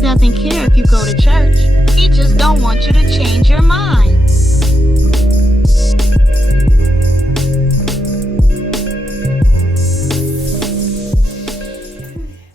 doesn't care if you go to church. He just don't want you to change your mind.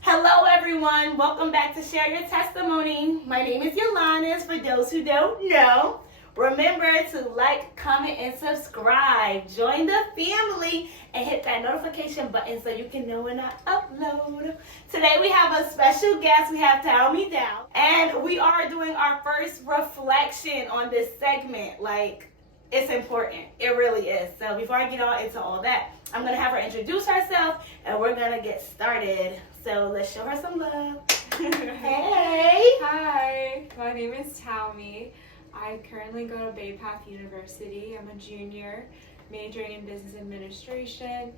Hello everyone, welcome back to Share Your Testimony. My name is Yolanda. For those who don't know, remember to like, comment, and subscribe. Join the family and hit that notification button so you can know when I upload. Today we have a special guest. We have Thaomi E, and we are doing our first reflection on this segment. Like, it's important. It really is. So before I get on into all that, I'm going to have her introduce herself and we're going to get started. So let's show her some love. Hey. Hi, my name is Thaomi. I currently go to Bay Path University. I'm a junior, majoring in business administration,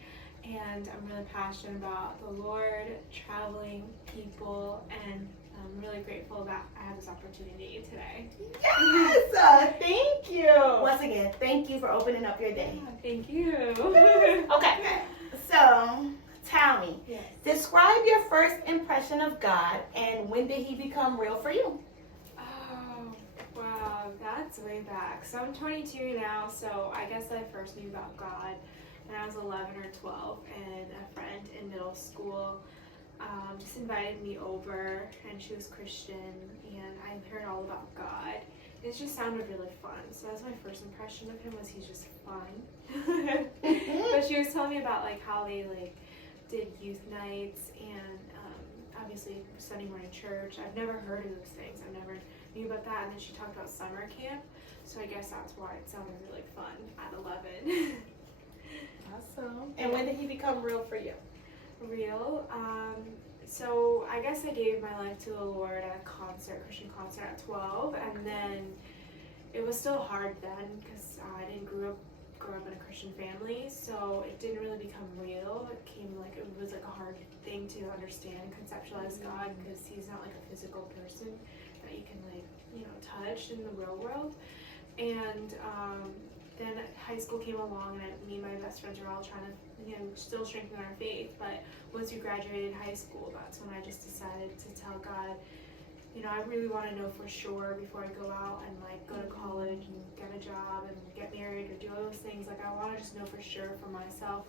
and I'm really passionate about the Lord, traveling, people, and I'm really grateful that I have this opportunity today. Yes! Thank you. Once again, thank you for opening up your day. Yeah, thank you. Okay, so tell me, Yes. describe your first impression of God and when did he become real for you? Oh, wow, that's way back. So I'm 22 now, so I guess I first knew about God when I was 11 or 12, and a friend in middle school just invited me over, and she was Christian, and I heard all about God. It just sounded really fun, so that's my first impression of him, was he's just fun. But she was telling me about like how they did youth nights and obviously Sunday morning church. I've never heard of those things. I never knew about that. And then she talked about summer camp, so I guess that's why it sounded really fun at 11. Awesome. And when did he become real for you? Real. So I guess I gave my life to the Lord at a Christian concert at 12, and then it was still hard then because I didn't grow up in a Christian family, so it didn't really become real. It was like a hard thing to understand and conceptualize God, because he's not like a physical person that you can touch in the real world. And then high school came along, and me and my best friends were all trying to still strengthen our faith. But once we graduated high school, that's when I just decided to tell God, I really want to know for sure before I go out and go to college and get a job and get married or do all those things. I want to just know for sure for myself,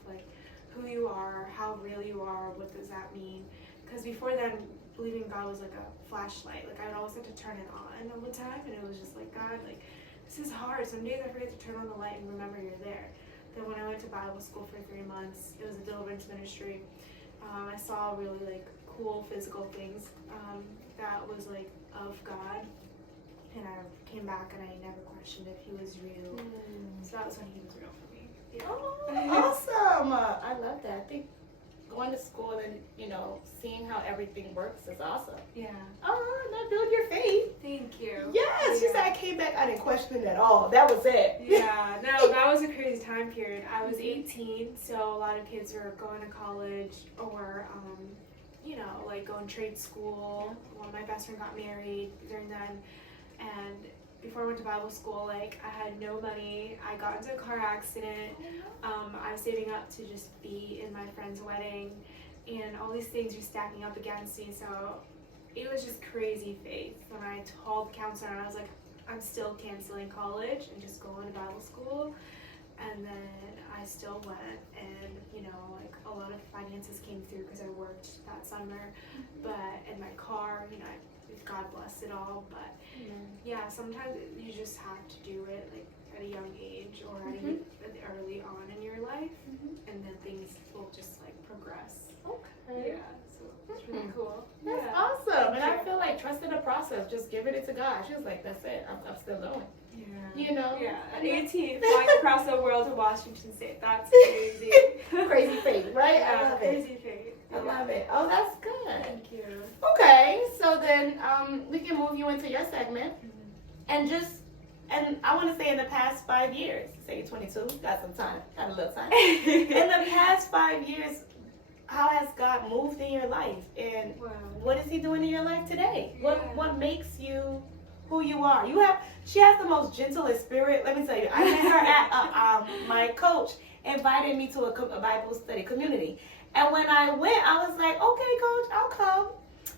who you are, how real you are, what does that mean? Because before then, believing God was like a flashlight. I would always have to turn it on all the time, and it was just God, this is hard. Some days I forget to turn on the light and remember you're there. Then when I went to Bible school for 3 months, it was a deliverance ministry. I saw really cool physical things that was of God, and I came back and I never questioned if he was real. So that was when he was real for me. Yeah. Oh, awesome. I love that. I think going to school and seeing how everything works is awesome. Yeah. Oh, that build your faith. Thank you. Yes, she said I came back, I didn't question it at all. That was it. Yeah, no, that was a crazy time period. I was 18, so a lot of kids were going to college or going to trade school. One of my best friend got married during then, and before I went to Bible school, I had no money. I got into a car accident. I was saving up to just be in my friend's wedding, and all these things were stacking up against me. So it was just crazy faith. When I told the counselor, and I was like, I'm still canceling college and just going to Bible school. And then I still went, and a lot of finances came through because I worked that summer. But in my car, God bless it all. But yeah, sometimes you just have to do it at a young age or early on in your life, and then things will just progress. Okay. Yeah, so it's really cool. That's awesome. And I feel trusting the process, just giving it to God. She was like, that's it. I'm still going. Yeah. Yeah. At 18, flying across the world to Washington State. That's crazy. Crazy faith, right? Yeah, I love crazy it. faith. I love it. Oh, that's good. Thank you. Okay, so then we can move you into your segment. And I want to say in the past 5 years, say you're 22, got some time, got a little time. In the past 5 years, how has God moved in your life? And what is he doing in your life today? What makes you who you are? She has the most gentlest spirit. Let me tell you, I met her at my coach invited me to a Bible study community. And when I went, I was like, okay, coach, I'll come.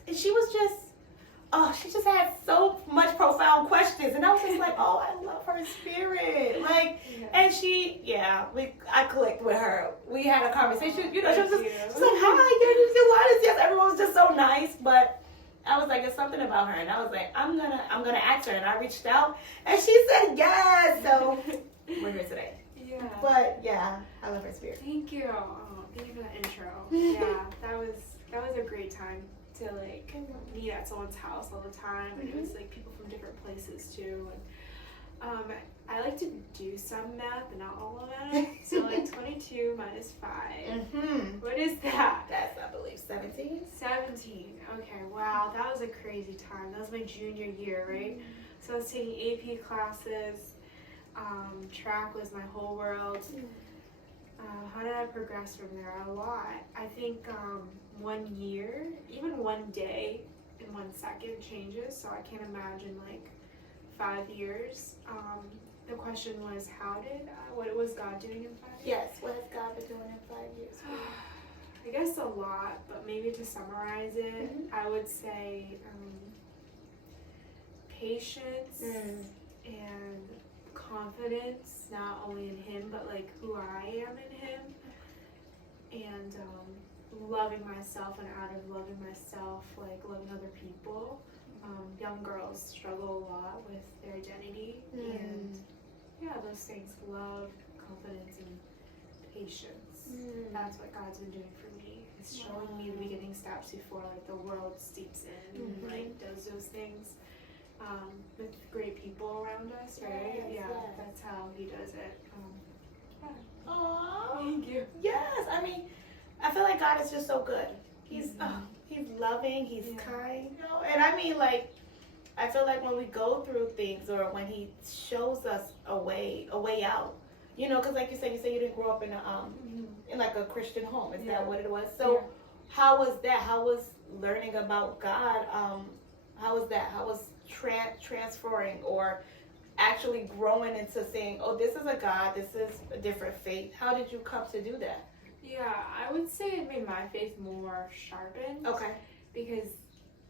And she was just oh, she just had so much profound questions, and I was just like, oh, I love her spirit, like, and I clicked with her. We had a conversation, you know, she was like, hi, yes, everyone was just so nice, but I was like, it's something about her, and I was like, I'm gonna ask her, and I reached out, and she said yes, so we're here today. Yeah. But yeah, I love her spirit. Thank you. Oh, thank you for that intro. Yeah, that was a great time to like meet at someone's house all the time, and it was like people from different places too. And I like to do some math, but not all of it. So like 22 minus 5. What is that? That's, I believe, 17. 17. Okay, wow, that was a crazy time. That was my junior year, right? So I was taking AP classes. Track was my whole world. How did I progress from there? A lot. I think 1 year, even 1 day in 1 second changes, so I can't imagine like 5 years. The question was, what was God doing in 5 years? Yes, what has God been doing in 5 years? I guess a lot, but maybe to summarize it, I would say patience and confidence, not only in Him, but like who I am in Him, and loving myself, and out of loving myself, like loving other people. Young girls struggle a lot with their identity, and those things, love, confidence, and patience. That's what God's been doing for me. It's showing me the beginning steps before like the world steeps in and like does those things. With great people around us, right? Yes, that's how He does it. Aww. Thank you. Yes, I mean, I feel like God is just so good. He's loving, He's kind, you know. And I mean, like, I feel like when we go through things, or when He shows us a way out, you know, because like you said you didn't grow up in a in like a Christian home. Is that what it was? So how was that? How was learning about God? How was that? How was transferring, or actually growing into saying, oh, this is a God, this is a different faith? How did you come to do that? Yeah, I would say it made my faith more sharpened. Okay. Because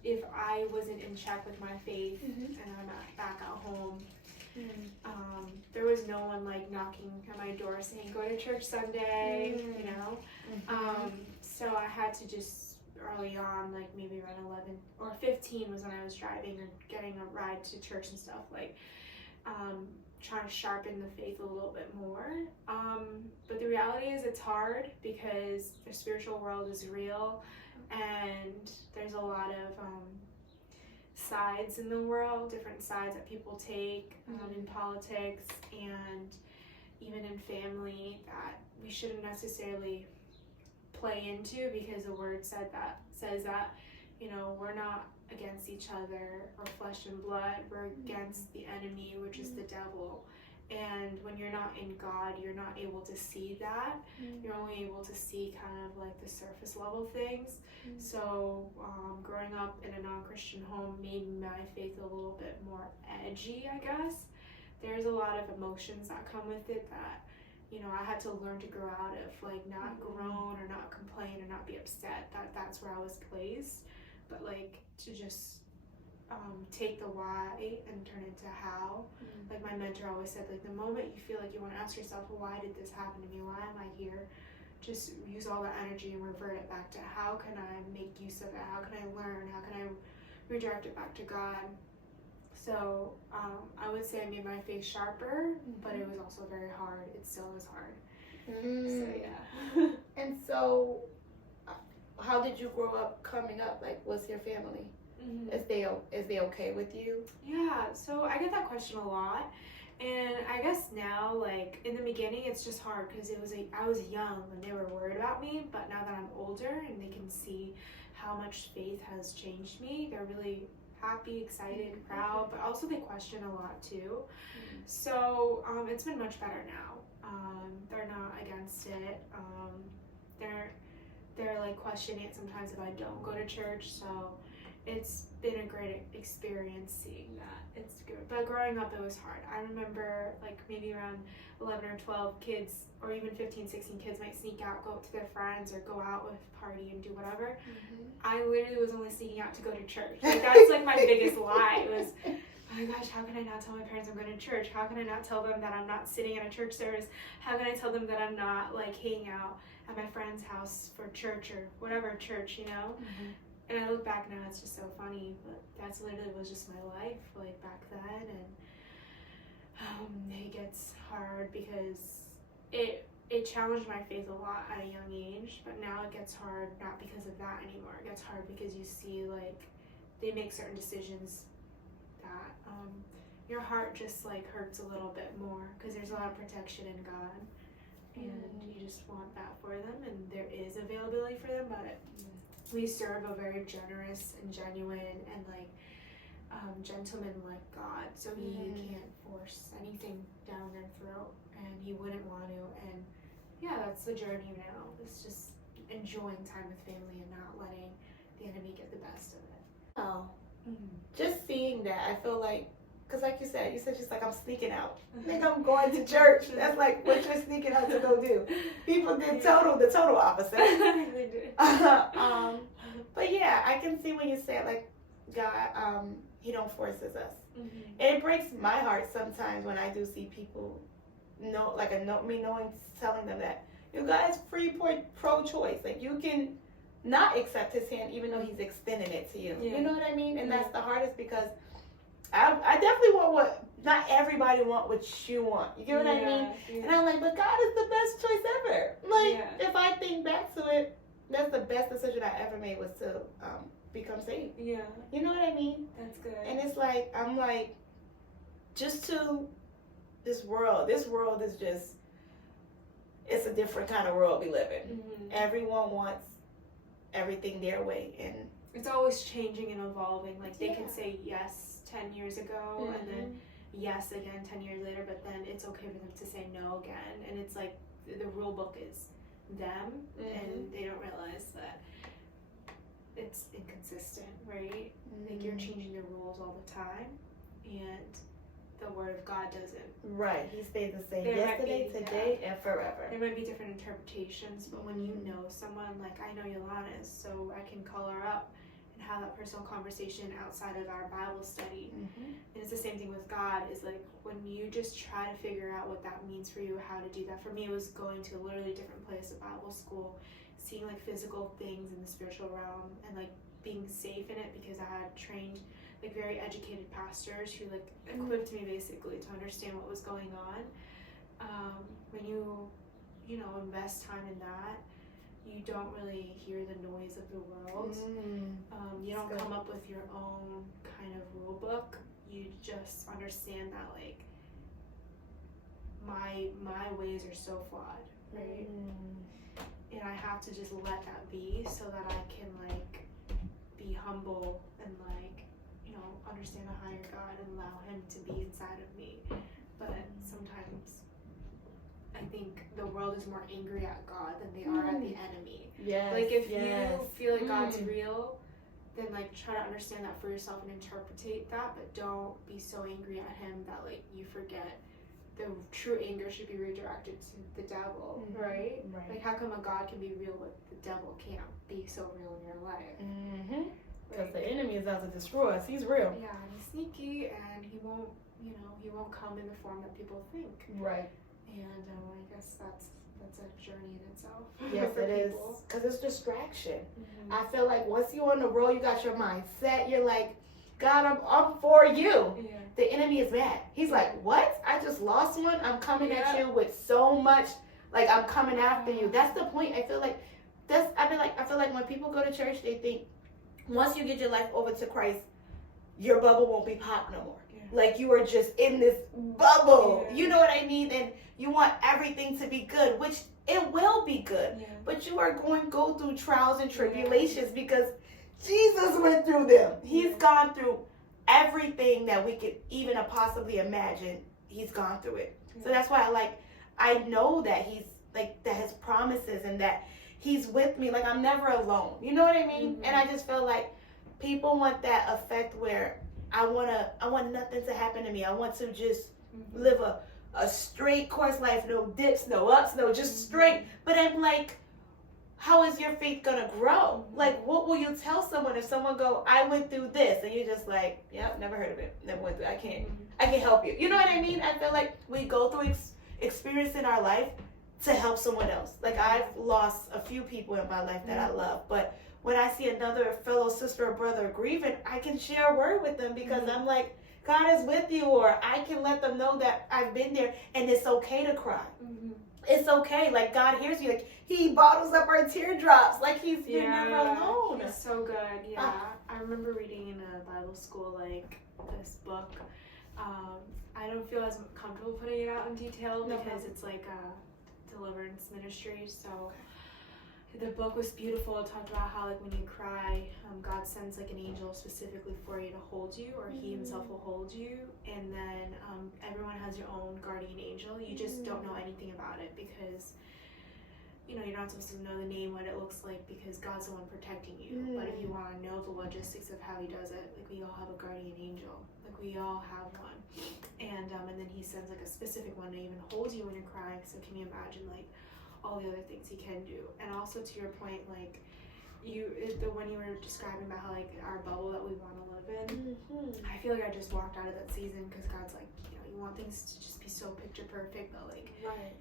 if I wasn't in check with my faith and I'm back at home, there was no one like knocking at my door saying, go to church Sunday, you know? So I had to just early on, like maybe around 11 or 15 was when I was driving or getting a ride to church and stuff, like trying to sharpen the faith a little bit more. But the reality is it's hard because the spiritual world is real, and there's a lot of sides in the world, different sides that people take in politics and even in family that we shouldn't necessarily play into, because the word says that, you know, we're not against each other or flesh and blood, we're against the enemy, which is the devil. And when you're not in God, you're not able to see that. You're only able to see kind of like the surface level things. So growing up in a non-Christian home made my faith a little bit more edgy, I guess. There's a lot of emotions that come with it that, you know, I had to learn to grow out of, like not groan or not complain or not be upset. That's where I was placed. But like to just take the why and turn it to how. Like my mentor always said, like the moment you feel like you want to ask yourself, well, why did this happen to me? Why am I here? Just use all that energy and revert it back to how can I make use of it? How can I learn? How can I redirect it back to God? So I would say I made my faith sharper, but it was also very hard. It still is hard. So yeah. And so how did you grow up coming up? Like, what's your family? Is they okay with you? Yeah, so I get that question a lot, and I guess now, like in the beginning, it's just hard because I was young when they were worried about me, but now that I'm older and they can see how much faith has changed me, they're really happy, excited, proud, but also they question a lot too. So it's been much better now. They're not against it. They're like questioning it sometimes if I don't go to church. So it's been a great experience seeing that. It's good. But growing up, it was hard. I remember like maybe around 11 or 12 kids, or even 15, 16 kids might sneak out, go up to their friends, or go out with party and do whatever. I literally was only sneaking out to go to church. Like, that's like my biggest lie. It was, oh my gosh, how can I not tell my parents I'm going to church? How can I not tell them that I'm not sitting in a church service? How can I tell them that I'm not like hanging out at my friend's house for church or whatever church, you know? And I look back now, it's just so funny, but that's literally was just my life, like back then. And it gets hard because it challenged my faith a lot at a young age, but now it gets hard not because of that anymore. It gets hard because you see like they make certain decisions that your heart just like hurts a little bit more because there's a lot of protection in God, and you just want that for them, and there is availability for them, but we serve a very generous and genuine and like gentleman like God, so he can't force anything down their throat, and he wouldn't want to. And yeah, that's the journey now. It's just enjoying time with family and not letting the enemy get the best of it. Oh, just seeing that, I feel like, because like you said just like I'm sneaking out. I think I'm going to church. That's like what you're sneaking out to go do. People did the total opposite. They did. But yeah, I can see when you say like God, he don't forces us. And it breaks my heart sometimes when I do see people telling them that you guys free pro-choice, like you can not accept his hand even though he's extending it to you. You know what I mean? And that's the hardest, because I definitely want what not everybody want what you want. You get what I mean? And I'm like, but God is the best choice ever. Like if I think back to it, that's the best decision I ever made, was to become saved. You know what I mean? That's good. And it's like, I'm like, just to this world is just, it's a different kind of world we live in. Everyone wants everything their way, and it's always changing and evolving. Like they can say yes 10 years ago and then yes again 10 years later, but then it's okay for them to say no again, and it's like the rule book is them, and they don't realize that it's inconsistent, right? Like you're changing the rules all the time, and the word of God doesn't. Right, he stays the same yesterday, today, and forever. There might be different interpretations, but when you know someone, like I know Yolanda, so I can call her up and have that personal conversation outside of our Bible study. And it's the same thing with God, is like when you just try to figure out what that means for you, how to do that. For me, it was going to a literally different place at Bible school, seeing like physical things in the spiritual realm, and like being safe in it, because I had trained like very educated pastors who like equipped me basically to understand what was going on. When you know invest time in that, you don't really hear the noise of the world. You don't come up with your own kind of rule book. You just understand that like my ways are so flawed, right? And I have to just let that be, so that I can like be humble and like, you know, understand a higher God and allow him to be inside of me. But sometimes I think the world is more angry at God than they are at the enemy. Like if you feel like God's real, then like try to understand that for yourself and interpretate that, but don't be so angry at him that like you forget the true anger should be redirected to the devil, right? Like how come a God can be real but the devil can't be so real in your life? Because the enemy is out to destroy us. He's real. Yeah, and he's sneaky, and he won't come in the form that people think. Right. And I guess that's a journey in itself. Yes, for it people. is. Because it's distraction. I feel like once you're on the road, you got your mind set. You're like, God, I'm for you. The enemy is mad. He's like, what? I just lost one? I'm coming at you with so much, like I'm coming after you. That's the point. I feel like when people go to church, they think once you get your life over to Christ, your bubble won't be popped no more. Like you are just in this bubble. You know what I mean? And you want everything to be good, which it will be good. But you are going to go through trials and tribulations because Jesus went through them. He's gone through everything that we could even possibly imagine. He's gone through it. So that's why I know that he's like, that his promises and that he's with me. Like I'm never alone. You know what I mean? And I just feel like people want that effect where I want nothing to happen to me. I want to just live a straight course life, no dips, no ups, no just straight. But I'm like, how is your faith gonna grow? Like, what will you tell someone if someone go, I went through this, and you're just like, yep, never heard of it, never went through. I can't help you. You know what I mean? I feel like we go through experience in our life to help someone else. Like, I've lost a few people in my life that I love, but when I see another fellow sister or brother grieving, I can share a word with them because I'm like, God is with you, or I can let them know that I've been there, and it's okay to cry. It's okay. Like, God hears you. Like, he bottles up our teardrops. Like, you're never alone. He's so good. Yeah. I remember reading in a Bible school, like, this book. I don't feel as comfortable putting it out in detail because it's like a deliverance ministry. So the book was beautiful. It talked about how, like, when you cry, God sends, like, an angel specifically for you to hold you, or he himself will hold you. And then everyone has your own guardian angel. You just don't know anything about it because, you know, you're not supposed to know the name, what it looks like, because God's the one protecting you. But if you want to know the logistics of how he does it, like, we all have a guardian angel. Like, we all have one. And then he sends, like, a specific one to even hold you when you're crying. So can you imagine, like, all the other things he can do? And also, to your point, like, when you were describing about how, like, our bubble that we want to live in, I feel like I just walked out of that season because God's like, you know, you want things to just be so picture perfect, but, like,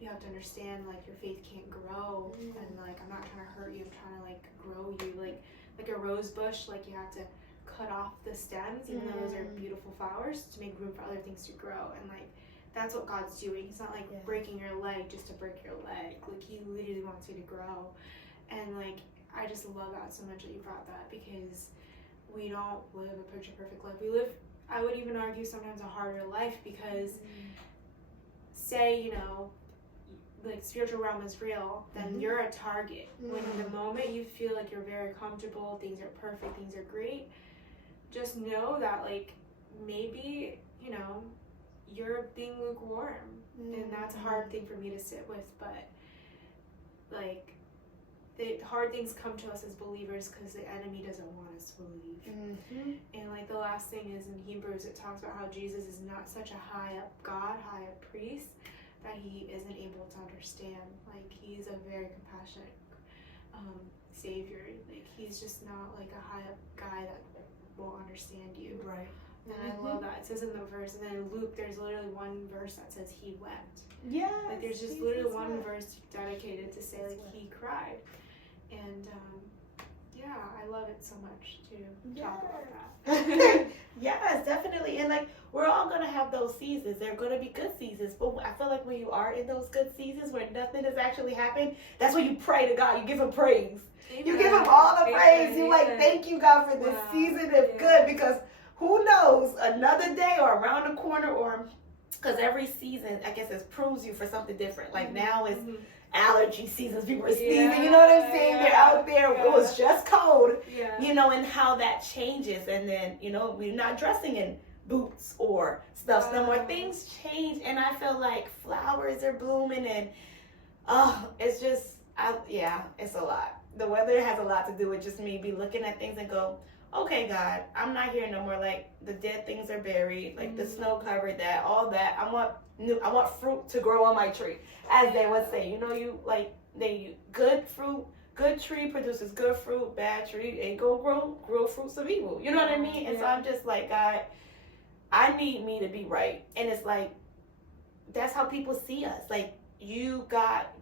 you have to understand, like, your faith can't grow, and, like, I'm not trying to hurt you, I'm trying to, like, grow you, like a rose bush, like, you have to cut off the stems, even though those are beautiful flowers, to make room for other things to grow. And, like, that's what God's doing. He's not, like, breaking your leg just to break your leg. Like, he literally wants you to grow. And, like, I just love that so much that you brought that, because we don't live a picture perfect life. We live, I would even argue, sometimes a harder life, because say, you know, like, spiritual realm is real, then you're a target. When the moment you feel like you're very comfortable, things are perfect, things are great, just know that, like, maybe, you know, you're being lukewarm, and that's a hard thing for me to sit with. But, like, the hard things come to us as believers because the enemy doesn't want us to believe. And, like, the last thing is in Hebrews, it talks about how Jesus is not such a high up God, high up priest, that he isn't able to understand. Like, he's a very compassionate savior. Like, he's just not, like, a high up guy that won't understand you. Right. And I love that. It says in the verse, and then in Luke, there's literally one verse that says he wept. Yeah. Like, there's just literally one verse dedicated to say, like, he cried. And, yeah, I love it so much to talk about that. Yes, definitely. And, like, we're all going to have those seasons. They're going to be good seasons. But I feel like when you are in those good seasons where nothing has actually happened, that's when you pray to God. You give him praise. Amen. You give him all the praise. You're like, thank you, God, for this season of good, because who knows, another day or around the corner, or because every season, I guess, it prunes you for something different. Like, now is allergy seasons, people are sneezing, you know what I'm saying? They're out there, it was just cold, you know, and how that changes. And then, you know, we're not dressing in boots or stuff no more. Things change, and I feel like flowers are blooming, and it's just, it's a lot. The weather has a lot to do with just me be looking at things and go, okay, God, I'm not here no more. Like, the dead things are buried, like the snow covered that, all that. I want fruit to grow on my tree, as they would say. You know, good fruit, good tree produces good fruit, bad tree ain't gonna grow fruits of evil. You know what I mean? And so I'm just like, God, I need me to be right. And it's like, that's how people see us. Like,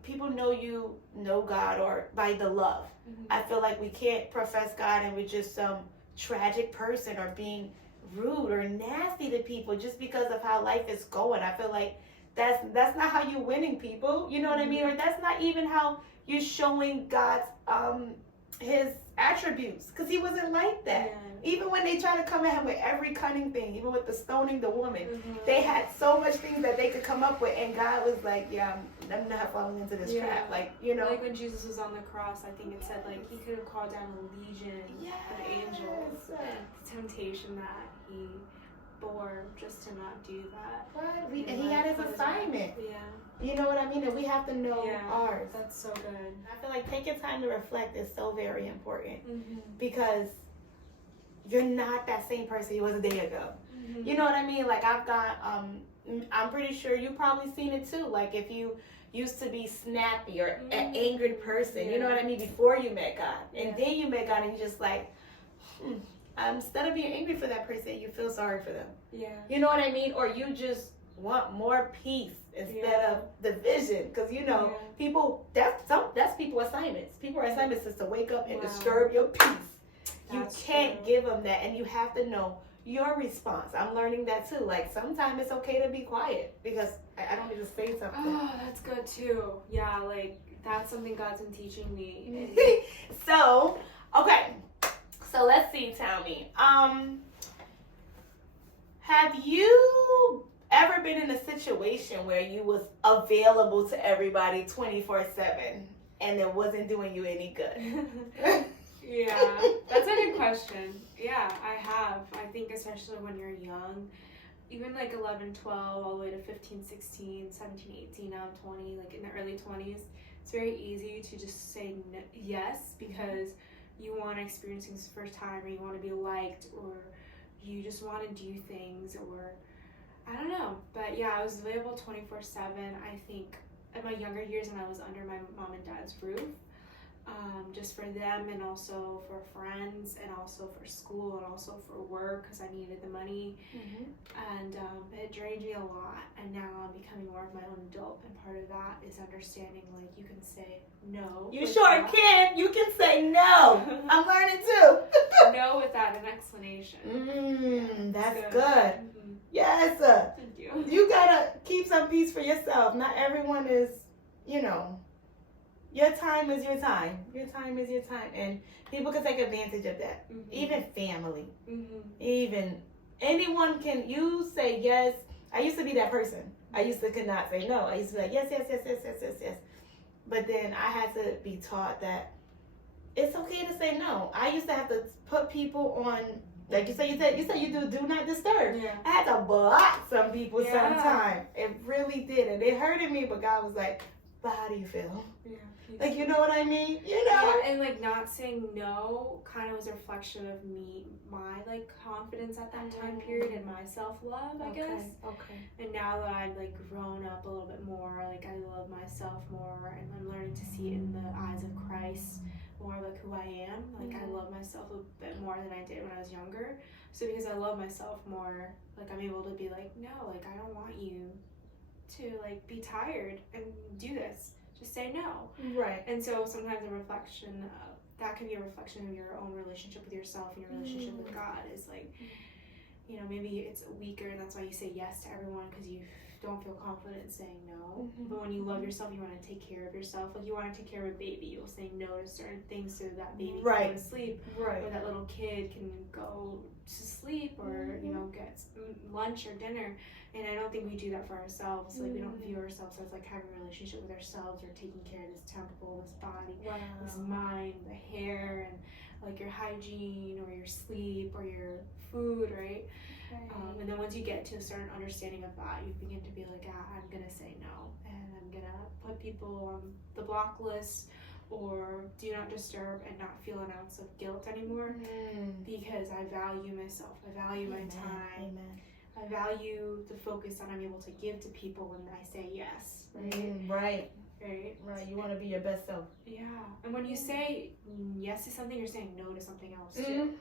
people know you know God, or by the love. I feel like we can't profess God and we're just some tragic person, or being rude or nasty to people just because of how life is going. I feel like that's not how you're winning people, you know what I mean? Or that's not even how you're showing God's his attributes, because he wasn't like that. Even when they try to come at him with every cunning thing, even with the stoning the woman, they had so much things that they could come up with, and God was like, I'm not falling into this trap. Like, you know, like when Jesus was on the cross, I think it said, like, he could have called down a legion of angels. The temptation that he bore just to not do that. Right. And he had his assignment. You know what I mean? And we have to know ours. That's so good. I feel like taking time to reflect is so very important, because you're not that same person you was a day ago. You know what I mean? Like I've got, I'm pretty sure you probably seen it too. Like if you used to be snappy or an angered person, you know what I mean, before you met God. And then you met God and you're just like, instead of being angry for that person, you feel sorry for them. Yeah. You know what I mean? Or you just want more peace instead of division. Because, you know, people, that's people's assignments. People's assignments is to wake up and disturb your peace. That's you can't give them that. And you have to know your response. I'm learning that too. Like sometimes it's okay to be quiet because I don't need to say something. Oh, that's good too. Yeah, like that's something God's been teaching me. So, okay. So let's see, Thaomi. Have you ever been in a situation where you was available to everybody 24/7 and it wasn't doing you any good? Yeah, that's a good question. Yeah, I have. I think especially when you're young, even like 11, 12, all the way to 15, 16, 17, 18, now I'm 20, like in the early 20s, it's very easy to just say yes because you want to experience things the first time, or you want to be liked, or you just want to do things, or I don't know. But yeah, I was available 24/7. I think in my younger years when I was under my mom and dad's roof, just for them and also for friends and also for school and also for work because I needed the money. And it drained me a lot, and now I'm becoming more of my own adult, and part of that is understanding like you can say no. You sure can. You can say no. I'm learning too. No without an explanation. That's good. Yes. Thank you. You gotta keep some peace for yourself. Not everyone is, you know, your time is your time. Your time is your time. And people can take advantage of that. Even family. Even anyone can, you say yes. I used to be that person. I used to could not say no. I used to be like, yes, yes, yes, yes, yes, yes, yes. But then I had to be taught that it's okay to say no. I used to have to put people on, like you said you do not disturb. Yeah. I had to block some people sometimes. It really did. And it hurted me, but God was like, but how do you feel? Yeah. Like, you know what I mean? You know? Yeah, and like not saying no kind of was a reflection of me, my like confidence at that time period and my self-love, I guess. Okay. And now that I've like grown up a little bit more, like I love myself more, and I'm learning to see it in the eyes of Christ more like who I am. Like I love myself a bit more than I did when I was younger. So because I love myself more, like I'm able to be like, no, like I don't want you to like be tired and do this. Just say no. Right. And so sometimes a reflection of that can be a reflection of your own relationship with yourself and your relationship with God is like, you know, maybe it's weaker and that's why you say yes to everyone because you don't feel confident in saying no. But when you love yourself, you want to take care of yourself. Like you want to take care of a baby, you'll say no to certain things so that baby can go to sleep. Right. Or that little kid can go to sleep or, you know, get lunch or dinner. And I don't think we do that for ourselves. Like we don't view ourselves as like having a relationship with ourselves or taking care of this temple, this body, this mind, the hair, and like your hygiene or your sleep or your food, right? And then once you get to a certain understanding of that, you begin to be like, I'm gonna say no, and I'm gonna put people on the block list or do not disturb and not feel an ounce of guilt anymore because I value myself. I value my time. I value the focus that I'm able to give to people when I say yes, right? Right. You want to be your best self. Yeah. And when you say yes to something, you're saying no to something else too.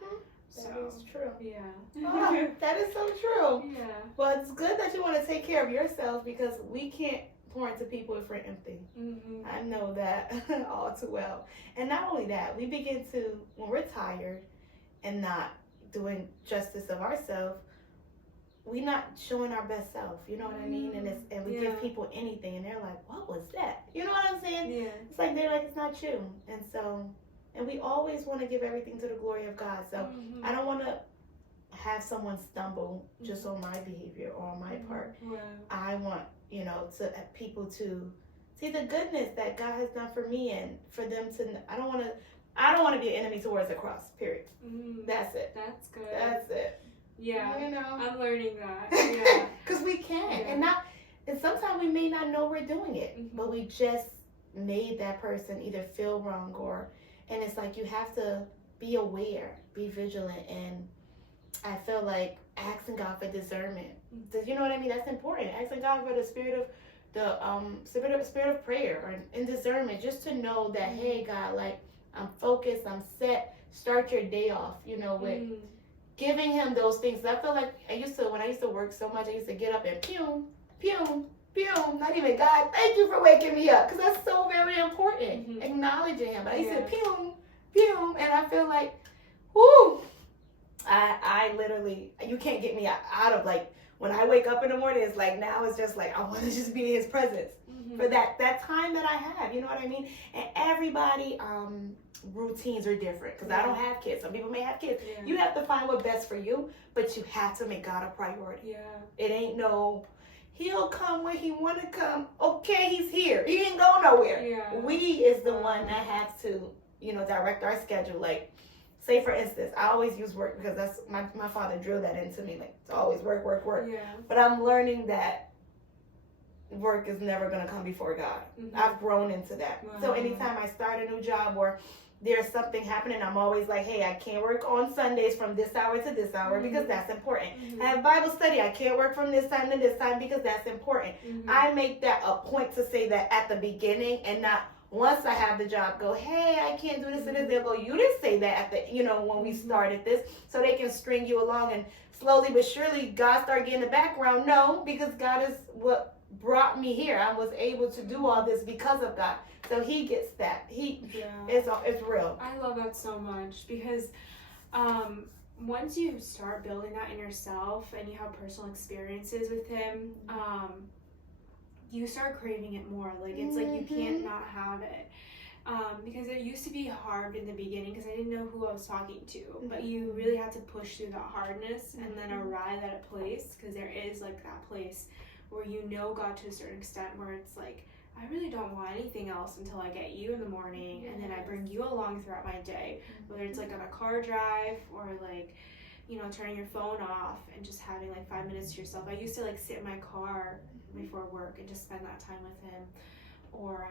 That is true. Yeah. Oh, that is so true. Yeah. Well, it's good that you want to take care of yourself because we can't pour into people if we're empty. I know that all too well. And not only that, we begin to, when we're tired and not doing justice of ourselves, we're not showing our best self, you know what I mean? And we give people anything, and they're like, "What was that?" You know what I'm saying? Yeah. It's like they're like, "It's not you," and so, and we always want to give everything to the glory of God. So I don't want to have someone stumble just on my behavior or on my part. Wow. I want to people to see the goodness that God has done for me, and for them to. I don't want to be an enemy towards the cross. Period. That's it. That's good. That's it. Yeah, I'm learning that. Yeah, because we can, and sometimes we may not know we're doing it, but we just made that person either feel wrong and it's like you have to be aware, be vigilant, and I feel like asking God for discernment. You know what I mean? That's important. Asking God for the spirit of prayer or in discernment, just to know that, hey God, like I'm focused, I'm set. Start your day off, with giving him those things. I feel like when I used to work so much, I used to get up and pew, pew, pew. Not even God, thank you for waking me up, because that's so very important. Acknowledging him. But I used to pew, pew, and I feel like, whoo. I literally, you can't get me out of, like, when I wake up in the morning, it's like, now it's just like, I want to just be in his presence for that time that I have, you know what I mean? And everybody, routines are different, because I don't have kids. Some people may have kids. You have to find what's best for you, but you have to make God a priority. It ain't no, he'll come when he want to come. Okay, he's here. He ain't go nowhere. We is the one that has to, direct our schedule. Like, say for instance, I always use work, because that's my father drilled that into me, like, to always work. But I'm learning that work is never going to come before God. I've grown into that. So anytime I start a new job or there's something happening, I'm always like, hey, I can't work on Sundays from this hour to this hour, because that's important. I have Bible study. I can't work from this time to this time, because that's important. I make that a point to say that at the beginning, and not once I have the job go, hey, I can't do this and this. They'll go, you didn't say that at the, when we started this. So they can string you along, and slowly but surely God start getting the background. No, because God is what brought me here. I was able to do all this because of God. So he gets that. It's real. I love that so much, because once you start building that in yourself and you have personal experiences with him, you start craving it more. Like, it's like you can't not have it. Because it used to be hard in the beginning, because I didn't know who I was talking to. But you really had to push through that hardness and then arrive at a place, because there is like that place where God to a certain extent, where it's like, I really don't want anything else until I get you in the morning, and then I bring you along throughout my day, whether it's like on a car drive or like, turning your phone off and just having like 5 minutes to yourself. I used to like sit in my car before work and just spend that time with him, or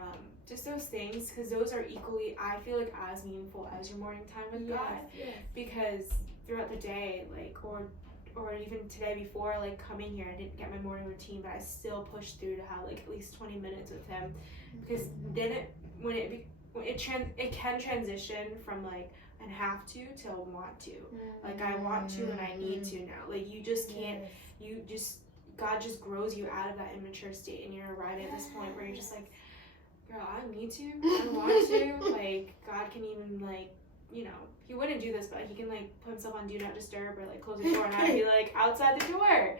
just those things, because those are equally, I feel like, as meaningful as your morning time with God, because throughout the day, like, or even today before, like, coming here, I didn't get my morning routine, but I still pushed through to have like at least 20 minutes with him, because then it can transition from like and have to want to, like, I want to and I need to now. Like, you just can't. God just grows you out of that immature state, and you're arriving at this point where you're just like, girl, I need to, I want to. Like, God can even, like, he wouldn't do this, but he can like put himself on do not disturb, or like close the door, and I'd be like outside the door,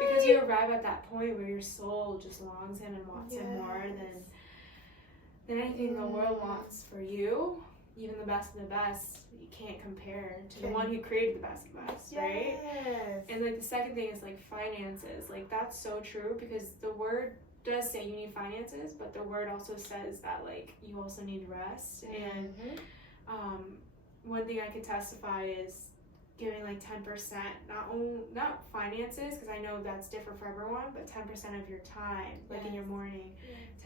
because you arrive at that point where your soul just longs him and wants him more than anything the world wants for you. Even the best of the best, you can't compare to the one who created the best of the best, right? And like the second thing is like finances. Like, that's so true, because the word does say you need finances, but the word also says that like you also need rest. And one thing I could testify is giving like 10%, not finances, because I know that's different for everyone, but 10% of your time, like in your morning,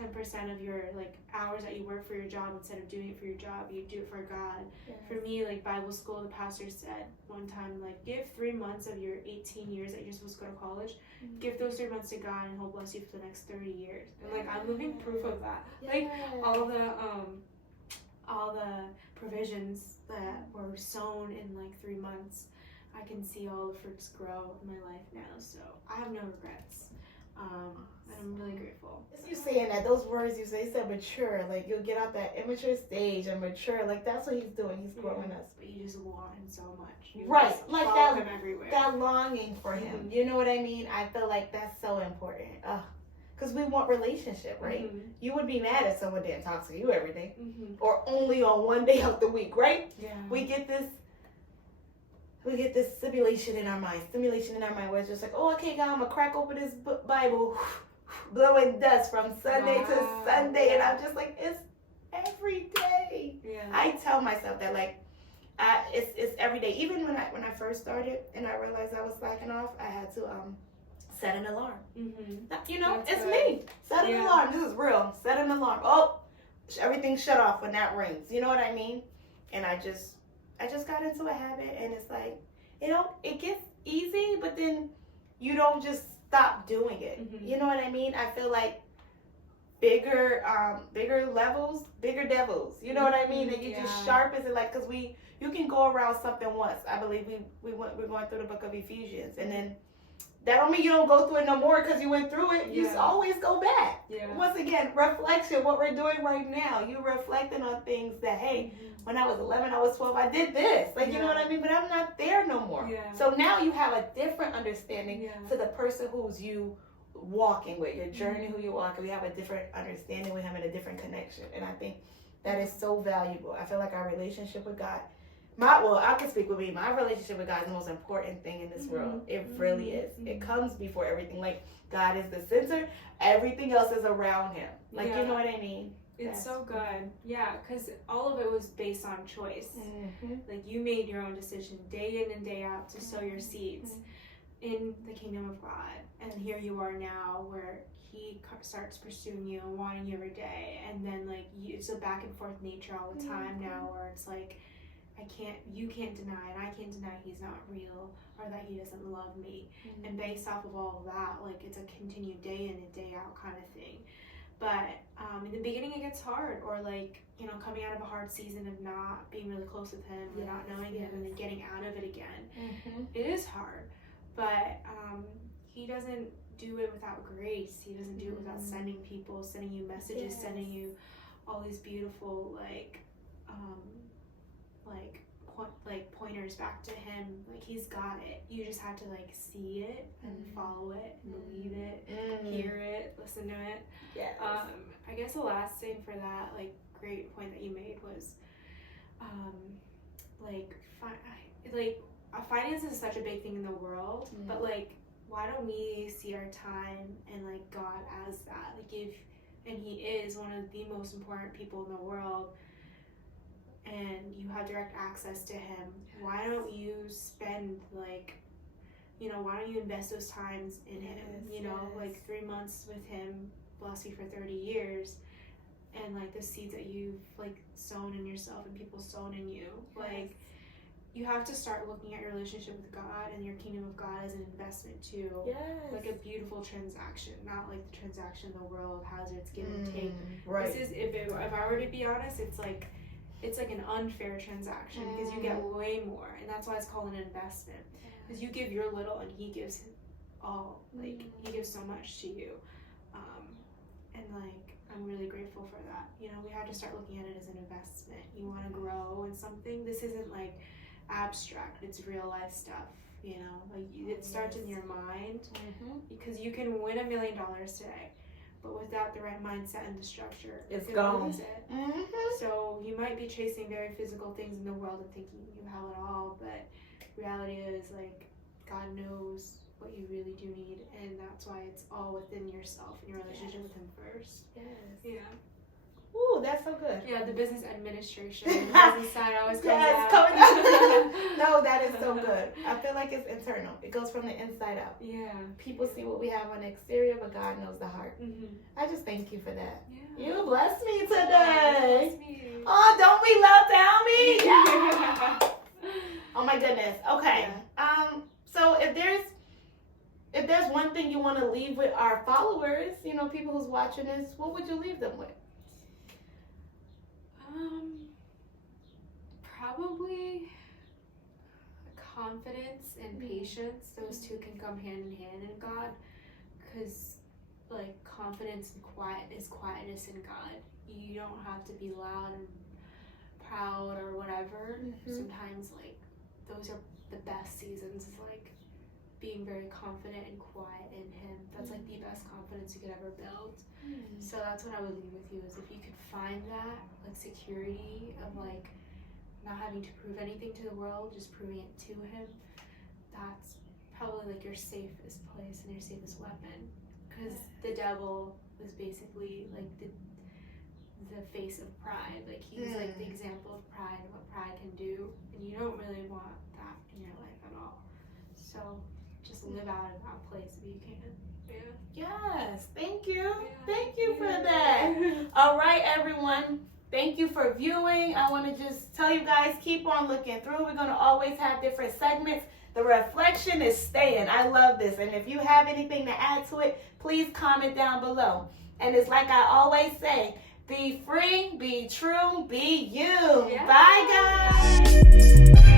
10% of your like hours that you work for your job, instead of doing it for your job, you do it for God. For me, like Bible school, the pastor said one time, like, give 3 months of your 18 years that you're supposed to go to college, give those 3 months to God, and he'll bless you for the next 30 years. And like, I'm living proof of that. Like, all the provisions that were sown in like 3 months, I can see all the fruits grow in my life now. So I have no regrets. I'm really grateful. It's you saying that, those words you said mature, like, you'll get out that immature stage and mature, like, that's what he's doing. He's growing us. But you just want him so much. You right, just like follow him everywhere. That longing for him. You know what I mean? I feel like that's so important. Because we want relationship, right? You would be mad if someone didn't talk to you every day, or only on one day of the week, right? We get this stimulation in our mind, where it's just like, oh, okay, God, I'm gonna crack open this Bible, blowing dust from Sunday to Sunday, and I'm just like, it's every day. I tell myself that, like, it's every day. Even when I first started and I realized I was slacking off, I had to set an alarm. That's it's good. Me. Set an alarm. This is real. Set an alarm. Oh, everything shut off when that rings. You know what I mean? And I just got into a habit, and it's like, it gets easy, but then you don't just stop doing it. Mhm. You know what I mean? I feel like bigger levels, bigger devils. You know what I mean? And you just sharpens it, like, because you can go around something once. I believe we're going through the book of Ephesians, and then that don't mean you don't go through it no more because you went through it. You always go back. Yeah. Once again, reflection, what we're doing right now. You're reflecting on things that, hey, when I was 11, I was 12, I did this. Like, you know what I mean? But I'm not there no more. Yeah. So now you have a different understanding Yeah. to the person who's you walking with, your journey, who you're walking. We have a different understanding. We're having a different connection. And I think that is so valuable. I feel like our relationship with God, I can speak with me. My relationship with God is the most important thing in this world. It really is. It comes before everything. Like, God is the center. Everything else is around him. Like, you know what I mean? It's so good. Yeah, because all of it was based on choice. Like, you made your own decision day in and day out to sow your seeds in the kingdom of God. And here you are now where he starts pursuing you and wanting you every day. And then, like, it's a back and forth nature all the time now, where it's like, you can't deny, and I can't deny he's not real, or that he doesn't love me. And based off of all of that, like, it's a continued day in and day out kind of thing. But in the beginning it gets hard, or like, you know, coming out of a hard season of not being really close with him, or not knowing him, and then getting out of it again. It is hard, but he doesn't do it without grace. He doesn't do it without sending people, sending you messages, sending you all these beautiful pointers back to him. Like, he's got it. You just have to, like, see it and follow it and believe it, hear it, listen to it. Yes. I guess the last thing for that, like, great point that you made was finance is such a big thing in the world, but, like, why don't we see our time and, like, God as that? Like, and he is one of the most important people in the world, and you have direct access to him. Why don't you spend, like, you know, why don't you invest those times in him? You know, like, 3 months with him bless you for 30 years, and, like, the seeds that you've, like, sown in yourself and people sown in you. Like, you have to start looking at your relationship with God and your kingdom of God as an investment too. Like a beautiful transaction, not like the transaction the world has its give and take. Right. This is, if I were to be honest, it's like an unfair transaction because you get way more, and that's why it's called an investment. Because you give your little and he gives all. Like, he gives so much to you, and, like, I'm really grateful for that. You know, we have to start looking at it as an investment. You want to grow in something. This isn't like abstract, it's real life stuff, you know. Like, it starts in your mind, because you can win $1 million today, but without the right mindset and the structure, it's gone. Lose it. So you might be chasing very physical things in the world and thinking you have it all, but reality is, like, God knows what you really do need, and that's why it's all within yourself and your relationship with him first. Yeah. Ooh, that's so good. Yeah, the business administration, the business side always comes out. No, that is so good. I feel like it's internal. It goes from the inside out. Yeah. People see what we have on the exterior, but God knows the heart. I just thank you for that. Yeah. You blessed me today. Bless me. Oh, don't we love Thaomi? Yeah. Oh my goodness. Okay. Yeah. So if there's one thing you want to leave with our followers, you know, people who's watching this, what would you leave them with? Probably confidence and patience. Those two can come hand in hand in God, because, like, confidence and quietness in God. You don't have to be loud and proud or whatever. Sometimes, like, those are the best seasons, is like being very confident and quiet in him. That's like the best confidence you could ever build. So that's what I would leave with you, is if you could find that, like, security of, like, not having to prove anything to the world, just proving it to him, that's probably, like, your safest place and your safest weapon. Because the devil is basically, like, the face of pride. Like, he's like the example of pride and what pride can do, and you don't really want that in your life at all. So just live out of that place if you can. Yes, thank you. Thank you for that. All right, everyone. Thank you for viewing. I want to just tell you guys, keep on looking through. We're going to always have different segments The reflection is staying. I love this. And if you have anything to add to it, please comment down below. And it's like I always say, be free, be true, be you. Yeah. Bye, guys.